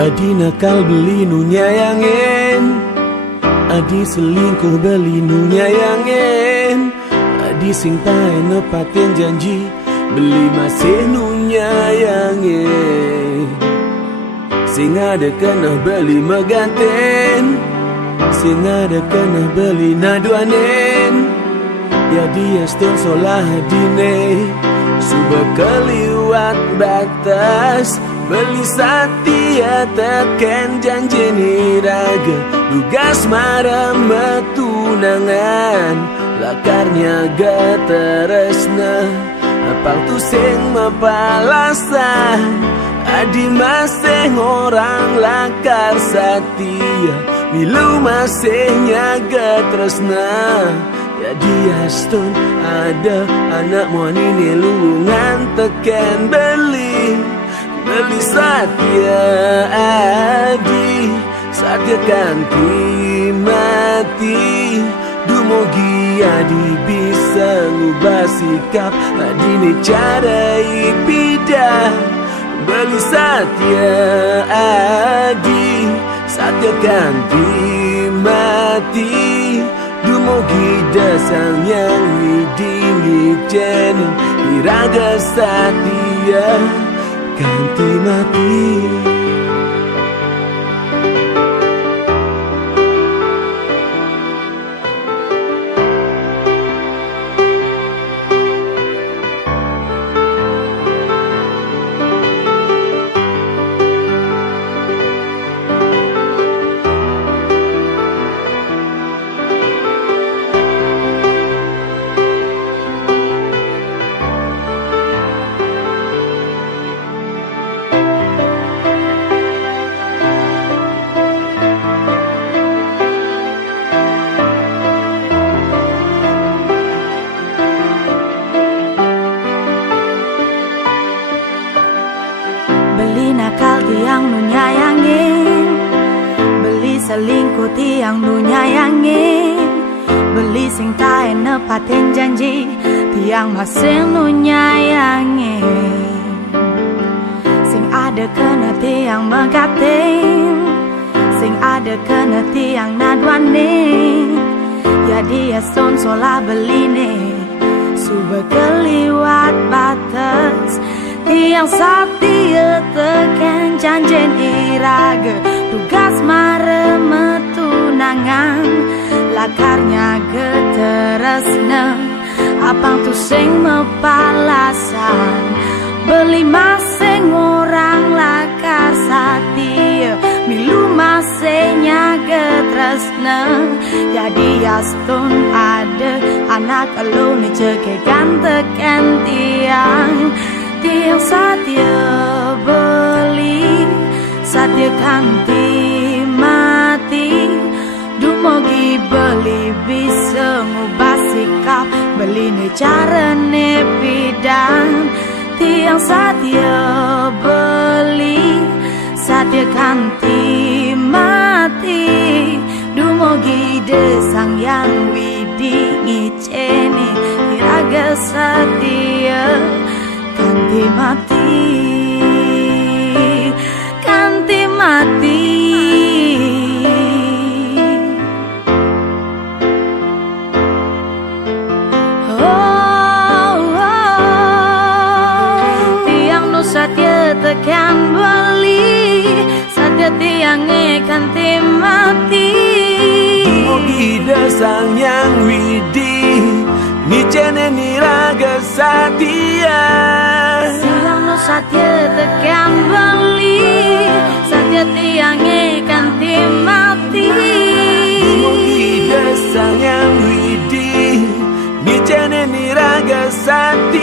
Adi nakal beli nu nyayangin, adi selingkuh beli nu nyayangin, adi sing tae nepatin janji beli masih nu nyayangin. Sing ada kena beli meganten, sing ada kena beli naduanen. Ya dia stun solah dine suba keliwat batas, beli setia teken janji niraga, tugas marah metunangan, lakarnya gateresna apang tu sing mapalasan. Adi masih orang lakar setia, milu masih nyaga tresna. Ya dia stun ada anak muani ni luungan teken beli setia adi, setia kanti mati. Dumogi adi bisa ngubah sikap, adi ni cara ipidah beli setia adi, setia kanti mati. Dumogi dasang yang widingi jenin iraga setia ganti mati. Beli nakal tiang nu nyayangin, beli selingkuh tiang nu nyayangin, beli sing tae nepatin janji tiang masih nu nyayangin. Sing ada kena tiang megatin, sing ada kena tiang naduanin. Ya dia son solah beline suba keliwat batas, tiang setia teken janjen iraga, tugas mare metunangan, lakarnya geteresna apang tu sing mepalasan. Beli masing orang lakar setia, milu masenya getresna. Jadi astun ada anak elu ni cekekan teken tiang, tiang setia beli, setia kanti mati. Dumogi beli bisa ngubah sikap, beli ni cara ni bidang. Tiang setia beli, setia kanti mati. Dumogi desang yang widingi cene iraga setia ganti mati, ganti mati. Oh, tiang nu setia tekan beli, setia tiang ganti mati. Dumogi dasang yang widi ni cene niraga setia. Tiang nu setia tekan beli, setia tiang ganti mati. Dumogi dasang yang widi ni cene niraga setia.